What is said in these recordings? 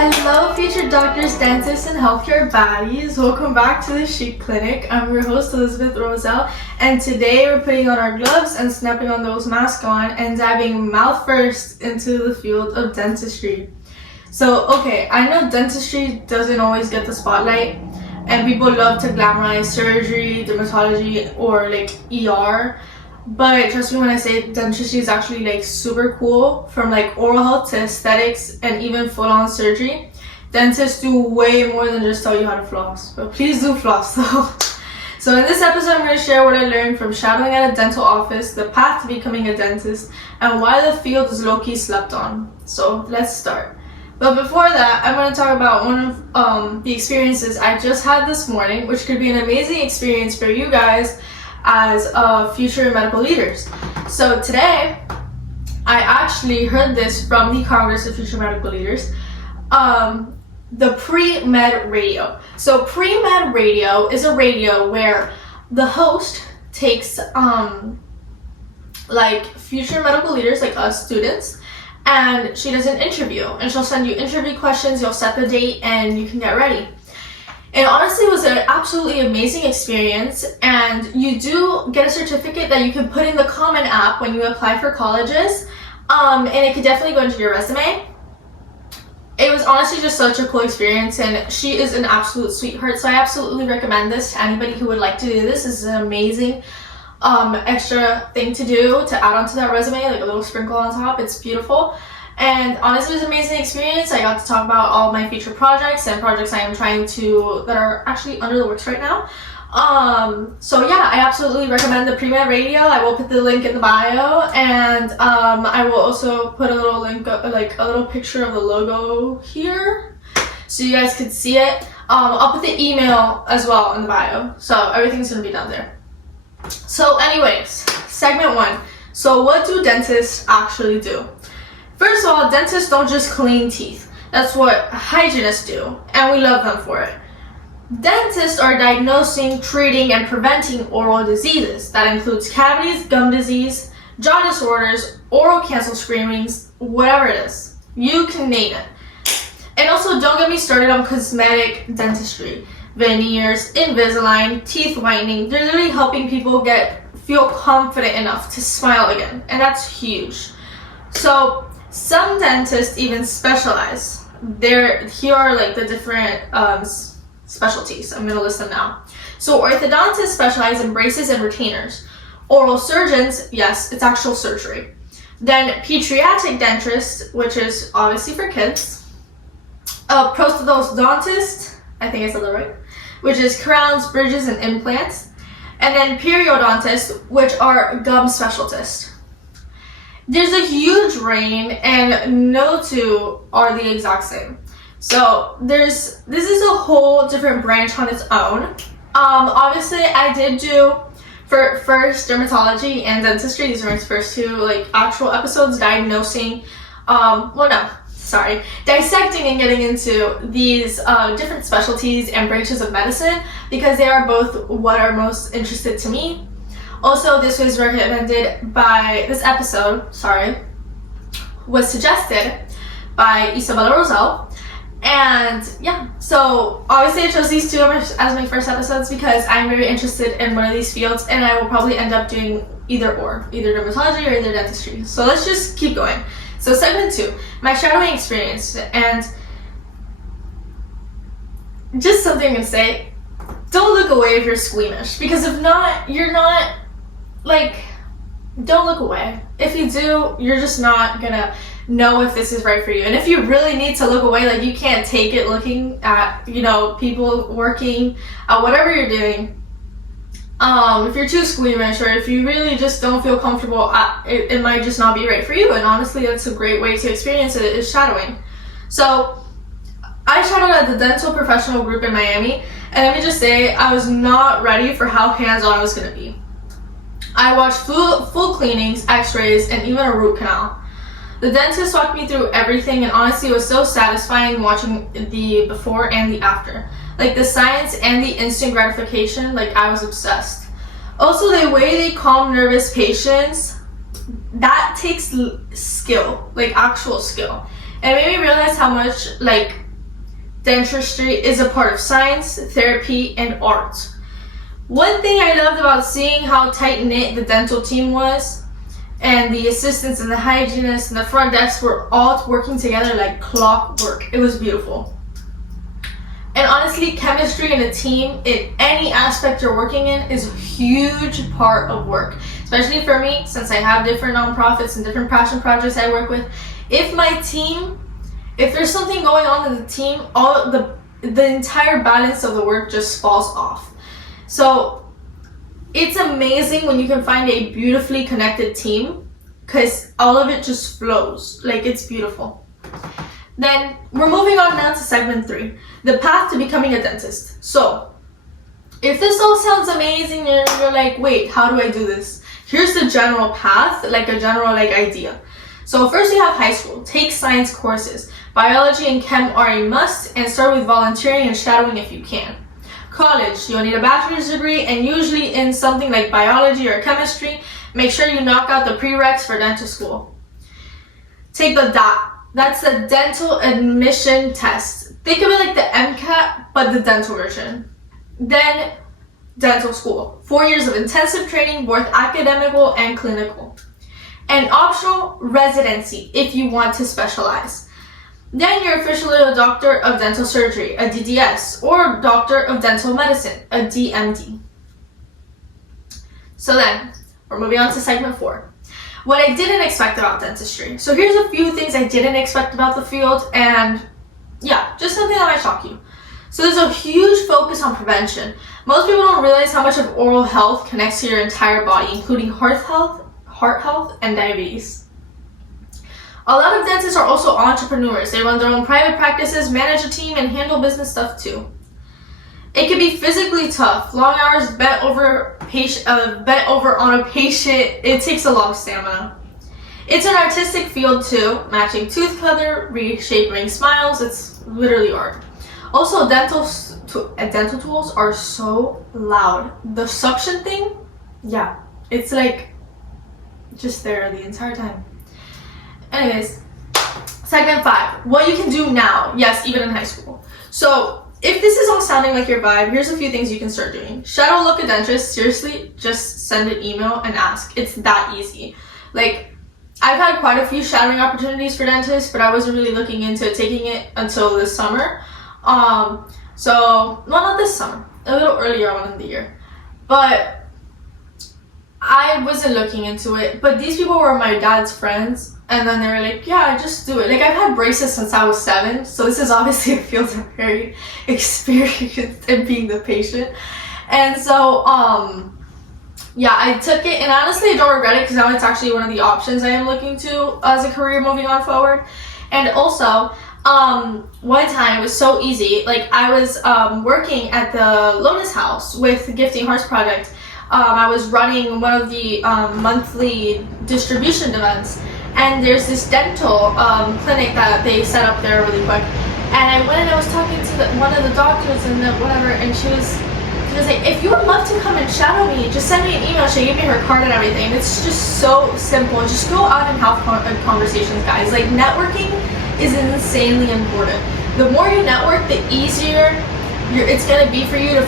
Hello, future doctors, dentists, and healthcare baddies. Welcome back to the Chic Clinic. I'm your host, Elizabeth Rosell, and today we're putting on our gloves and snapping on those masks on and diving mouth first into the field of dentistry. So, okay, I know dentistry doesn't always get the spotlight, and people love to glamorize surgery, dermatology, or like ER. But trust me when I say dentistry is actually like super cool, from like oral health to aesthetics and even full-on surgery. Dentists do way more than just tell you how to floss, but please do floss though. So in this episode, I'm going to share what I learned from shadowing at a dental office, the path to becoming a dentist, and why the field is low-key slept on. So let's start. But before that, I'm going to talk about one of the experiences I just had this morning, which could be an amazing experience for you guys as future medical leaders. So today, I actually heard this from the Congress of Future Medical Leaders, the pre-med radio. So pre-med radio is a radio where the host takes like future medical leaders like us students, and she does an interview, and she'll send you interview questions, you'll set the date, and you can get ready. It honestly was an absolutely amazing experience, and you do get a certificate that you can put in the Common App when you apply for colleges, and it could definitely go into your resume. It was honestly just such a cool experience, and she is an absolute sweetheart, so I absolutely recommend this to anybody who would like to do this. This is an amazing extra thing to do to add onto that resume, like a little sprinkle on top. It's beautiful. And honestly, it was an amazing experience. I got to talk about all my future projects and projects I am trying to, that are actually under the works right now. So yeah, I absolutely recommend the pre-med radio. I will put the link in the bio, and I will also put a little link, like a little picture of the logo here, so you guys could see it. I'll put the email as well in the bio, so everything's gonna be down there. So anyways, segment 1. So what do dentists actually do? First of all, dentists don't just clean teeth. That's what hygienists do, and we love them for it. Dentists are diagnosing, treating, and preventing oral diseases. That includes cavities, gum disease, jaw disorders, oral cancer screenings, whatever it is. You can name it. And also, don't get me started on cosmetic dentistry. Veneers, Invisalign, teeth whitening. They're literally helping people feel confident enough to smile again, and that's huge. So, some dentists even specialize. Here are like the different specialties. I'm going to list them now. So orthodontists specialize in braces and retainers. Oral surgeons, yes, it's actual surgery. Then pediatric dentists, which is obviously for kids. Prosthodontist, I think I said that right, which is crowns, bridges, and implants. And then periodontists, which are gum specialists. There's a huge range, and no two are the exact same. So this is a whole different branch on its own. Obviously, I did do for first dermatology and dentistry. These are my first two like actual episodes dissecting and getting into these different specialties and branches of medicine, because they are both what are most interested to me. Also, this was recommended by, this episode, was suggested by Elizabeth Rosell. And yeah, so obviously I chose these two as my first episodes because I'm very interested in one of these fields, and I will probably end up doing either dermatology or either dentistry. So let's just keep going. So segment 2, my shadowing experience, and just something I'm gonna say, don't look away if you're squeamish, because if not, you're not, like, don't look away. If you do, you're just not gonna know if this is right for you. And if you really need to look away, like you can't take it looking at, people working at whatever you're doing, if you're too squeamish, or if you really just don't feel comfortable, it might just not be right for you. And honestly, that's a great way to experience it, is shadowing. So I shadowed at the dental professional group in Miami, and let me just say, I was not ready for how hands-on I was going to be. I watched full cleanings, x-rays, and even a root canal. The dentist walked me through everything, and honestly, it was so satisfying watching the before and the after. Like the science and the instant gratification, like I was obsessed. Also, the way they calm nervous patients, that takes skill, like actual skill. And it made me realize how much, like, dentistry is a part of science, therapy, and art. One thing I loved about seeing how tight-knit the dental team was, and the assistants and the hygienists and the front desk were all working together like clockwork. It was beautiful. And honestly, chemistry in a team in any aspect you're working in is a huge part of work. Especially for me, since I have different nonprofits and different passion projects I work with. If there's something going on in the team, all the entire balance of the work just falls off. So it's amazing when you can find a beautifully connected team, because all of it just flows. Like, it's beautiful. Then we're moving on now to segment 3, the path to becoming a dentist. So if this all sounds amazing and you're like, wait, how do I do this? Here's the general path, like a general idea. So first you have high school. Take science courses. Biology and chem are a must, and start with volunteering and shadowing if you can. College, you'll need a bachelor's degree, and usually in something like biology or chemistry. Make sure you knock out the prereqs for dental school. Take the DOT. That's the dental admission test. Think of it like the MCAT, but the dental version. Then dental school. 4 years of intensive training, both academical and clinical. And optional residency if you want to specialize. Then you're officially a doctor of dental surgery, a DDS, or doctor of dental medicine, a DMD. So then, we're moving on to segment 4. What I didn't expect about dentistry. So here's a few things I didn't expect about the field, and yeah, just something that might shock you. So there's a huge focus on prevention. Most people don't realize how much of oral health connects to your entire body, including heart health, and diabetes. A lot of dentists are also entrepreneurs. They run their own private practices, manage a team, and handle business stuff too. It can be physically tough. Long hours bent over on a patient. It takes a lot of stamina. It's an artistic field too. Matching tooth color, reshaping smiles. It's literally art. Also, dental tools are so loud. The suction thing, yeah, it's like just there the entire time. Anyways, segment 5, what you can do now. Yes, even in high school. So if this is all sounding like your vibe, here's a few things you can start doing. Shadow look a dentist. Seriously, just send an email and ask. It's that easy. Like, I've had quite a few shadowing opportunities for dentists, but I wasn't really looking into taking it until this summer. Not this summer, a little earlier on in the year. But I wasn't looking into it. But these people were my dad's friends. And then they were like, yeah, just do it. Like, I've had braces since I was 7, so this is obviously a field I'm very experienced in being the patient. And so, yeah, I took it, and honestly, I don't regret it, because now it's actually one of the options I am looking to as a career moving on forward. And also, one time, it was so easy. Like, I was working at the Lotus House with the Gifting Hearts Project. I was running one of the monthly distribution events. And there's this dental clinic that they set up there really quick. And I went and I was talking to one of the doctors and and she was like, if you would love to come and shadow me, just send me an email. She gave me her card and everything. It's just so simple. Just go out and have conversations, guys. Like, networking is insanely important. The more you network, the easier it's gonna be for you to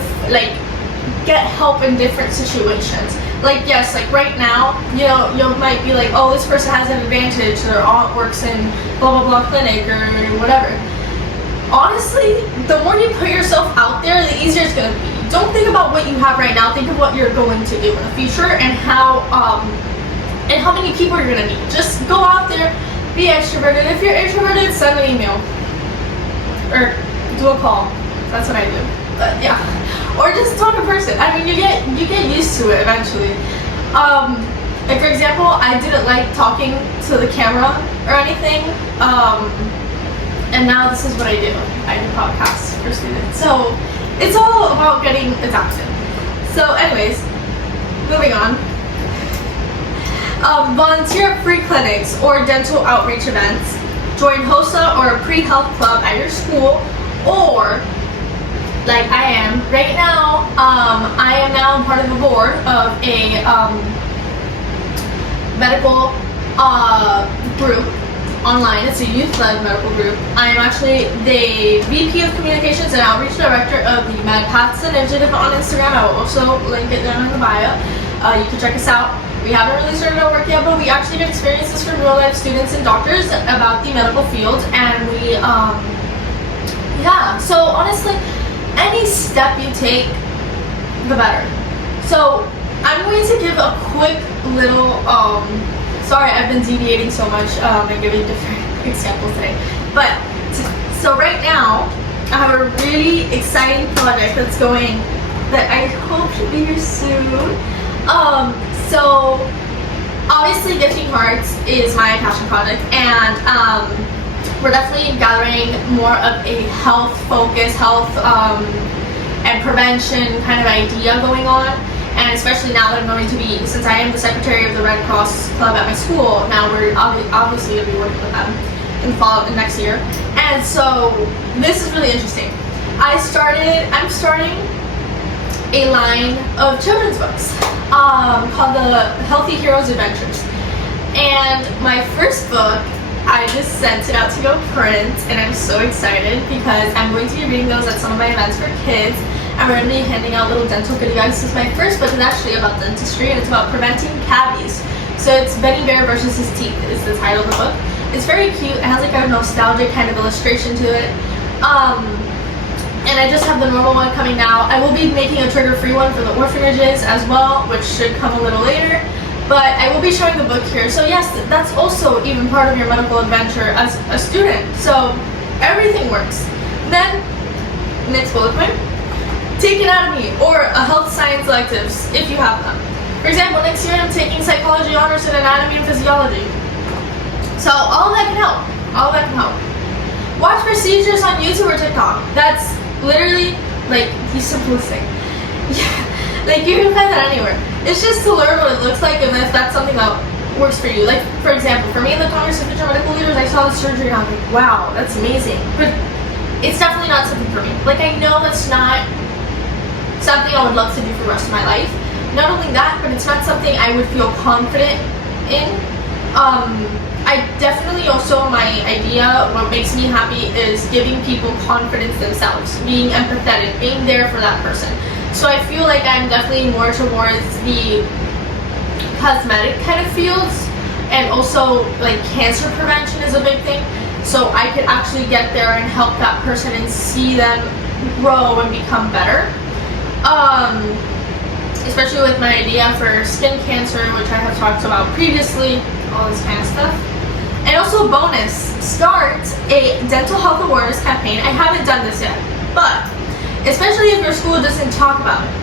get help in different situations. Like, yes, like right now, you might be like, oh, this person has an advantage, their aunt works in blah blah blah clinic or whatever. Honestly, the more you put yourself out there, the easier it's gonna be. Don't think about what you have right now, think of what you're going to do in the future and how many people you're gonna meet. Just go out there, be extroverted. If you're introverted, send an email. Or do a call. That's what I do. But yeah. Or just talk in person. I mean, you get used to it eventually. Like, for example, I didn't like talking to the camera or anything. And now this is what I do. I do podcasts for students. So it's all about getting adapted. So anyways, moving on. Volunteer at free clinics or dental outreach events. Join HOSA or a pre-health club at your school, or like I am right now, I am now part of the board of a medical group online. It's a youth-led medical group. I am actually the VP of Communications and Outreach Director of the Med Paths Initiative on Instagram. I will also link it down in the bio. You can check us out. We haven't really started our work yet, but we actually get experiences from real-life students and doctors about the medical field, and we, yeah. So honestly, any step you take, the better. So I'm going to give a quick little, sorry, I've been deviating so much and giving different examples today. But, so right now, I have a really exciting project that's going, that I hope should be here soon. So, obviously Gifting Hearts is my passion project, and we're definitely gathering more of a health focus, and prevention kind of idea going on. And especially now that I'm going to be, since I am the secretary of the Red Cross Club at my school, now we're obviously going to be working with them in the fall of next year. And so this is really interesting. I'm starting a line of children's books called the Healthy Heroes Adventures. And my first book, I just sent it out to go print, and I'm so excited because I'm going to be reading those at some of my events for kids. And we're going to be handing out little dental goodie bags. This is my first book. It's actually about dentistry, and it's about preventing cavities. So it's Benny Bear versus his teeth is the title of the book. It's very cute. It has like a nostalgic kind of illustration to it. And I just have the normal one coming now. I will be making a trigger-free one for the orphanages as well, which should come a little later. But I will be showing the book here. So yes, that's also even part of your medical adventure as a student. So everything works. Then, next bullet point. Take anatomy or a health science electives if you have them. For example, next year I'm taking psychology honors in anatomy and physiology. So all that can help. All that can help. Watch procedures on YouTube or TikTok. That's literally like the simplest thing. Yeah, like you can find that anywhere. It's just to learn what it looks like and if that's something that works for you. Like for example, for me in the Congress of Future Medical Leaders, I saw the surgery and I'm like, wow, that's amazing. But it's definitely not something for me. Like I know that's not something I would love to do for the rest of my life. Not only that, but it's not something I would feel confident in. I definitely also, my idea, what makes me happy is giving people confidence themselves, being empathetic, being there for that person. So I feel like I'm definitely more towards the cosmetic kind of fields, and also like cancer prevention is a big thing. So I could actually get there and help that person and see them grow and become better. Especially with my idea for skin cancer, which I have talked about previously, all this kind of stuff. And also bonus, start a dental health awareness campaign. I haven't done this yet, but especially if your school doesn't talk about it.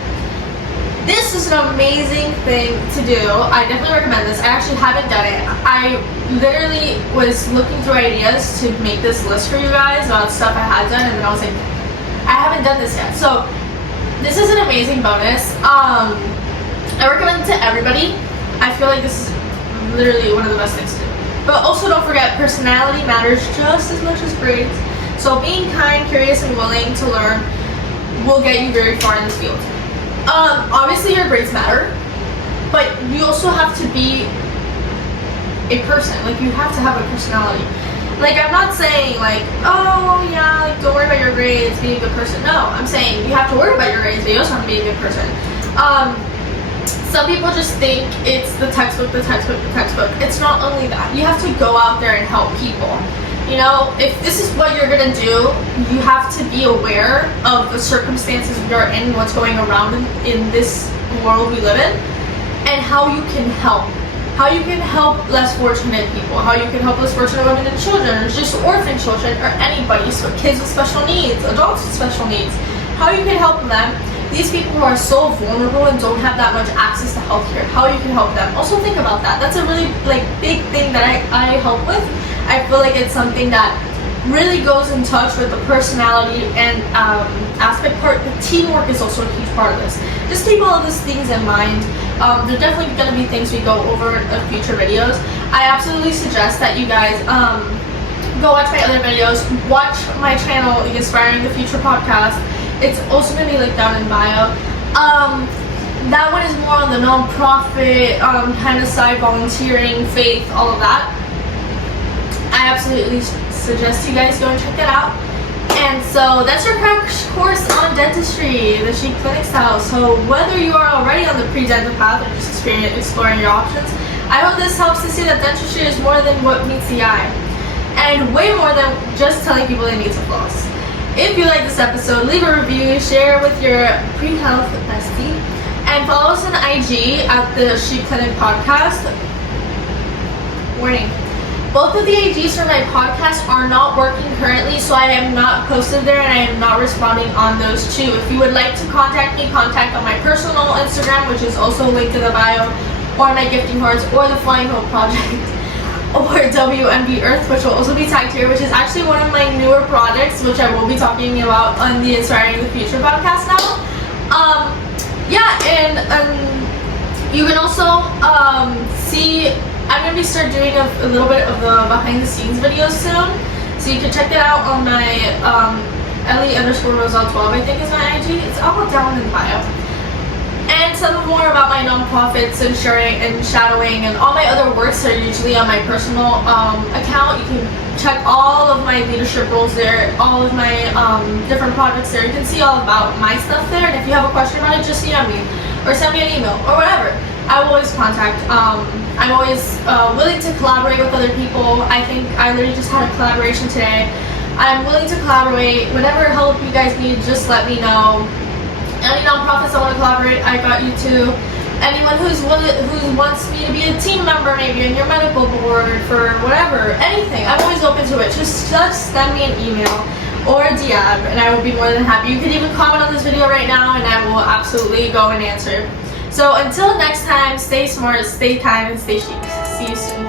This is an amazing thing to do. I definitely recommend this. I actually haven't done it. I literally was looking through ideas to make this list for you guys about stuff I had done, and then I was like, I haven't done this yet. So this is an amazing bonus. I recommend it to everybody. I feel like this is literally one of the best things to do. But also don't forget, personality matters just as much as grades. So being kind, curious, and willing to learn will get you very far in this field. Obviously your grades matter, but you also have to be a person. Like you have to have a personality. Like I'm not saying like, oh yeah, like don't worry about your grades, be a good person. No, I'm saying you have to worry about your grades, but you also have to be a good person. Some people just think it's the textbook. It's not only that. You have to go out there and help people. You know, if this is what you're gonna do, you have to be aware of the circumstances you're in, what's going around in this world we live in, and how you can help. How you can help less fortunate people, how you can help less fortunate women and children, or just orphan children, or anybody, so kids with special needs, adults with special needs. How you can help them. These people who are so vulnerable and don't have that much access to healthcare, how you can help them. Also think about that. That's a really big thing that I help with. I feel like it's something that really goes in touch with the personality and aspect part. The teamwork is also a huge part of this. Just keep all of these things in mind. There are definitely going to be things we go over in future videos. I absolutely suggest that you guys go watch my other videos. Watch my channel, the Inspiring the Future podcast. It's also going to be linked down in bio. That one is more on the non-profit kind of side, volunteering, faith, all of that. I absolutely suggest you guys go and check that out. And so that's your crash course on dentistry, the Chic Clinic style. So whether you are already on the pre-dental path or just exploring your options, I hope this helps to see that dentistry is more than what meets the eye, and way more than just telling people they need to floss. If you like this episode, leave a review, share with your pre-health bestie, and follow us on IG at the Chic Clinic podcast. Warning. Both of the IGs for my podcast are not working currently, so I am not posted there and I am not responding on those two. If you would like to contact me, contact on my personal Instagram, which is also linked to the bio, or my gifting cards, or the Flying Hope Project, or WMB Earth, which will also be tagged here, which is actually one of my newer projects, which I will be talking about on the Inspiring the Future podcast now. You can also see, I'm going to start doing a little bit of the behind the scenes videos soon, so you can check that out on my Ellie_Rosell 12, I think is my IG. It's all down in the bio. And some more about my nonprofits and sharing and shadowing and all my other works are usually on my personal account. You can check all of my leadership roles there, all of my different projects there. You can see all about my stuff there, and if you have a question about it, just DM me or send me an email or whatever. I will always contact. I'm always willing to collaborate with other people. I think I literally just had a collaboration today. I'm willing to collaborate. Whatever help you guys need, just let me know. Any nonprofits that want to collaborate, I got you too. Anyone who wants me to be a team member, maybe in your medical board for whatever, anything, I'm always open to it. Just send me an email or a DM, and I will be more than happy. You can even comment on this video right now, and I will absolutely go and answer. So until next time, stay smart, stay kind, and stay chic. See you soon.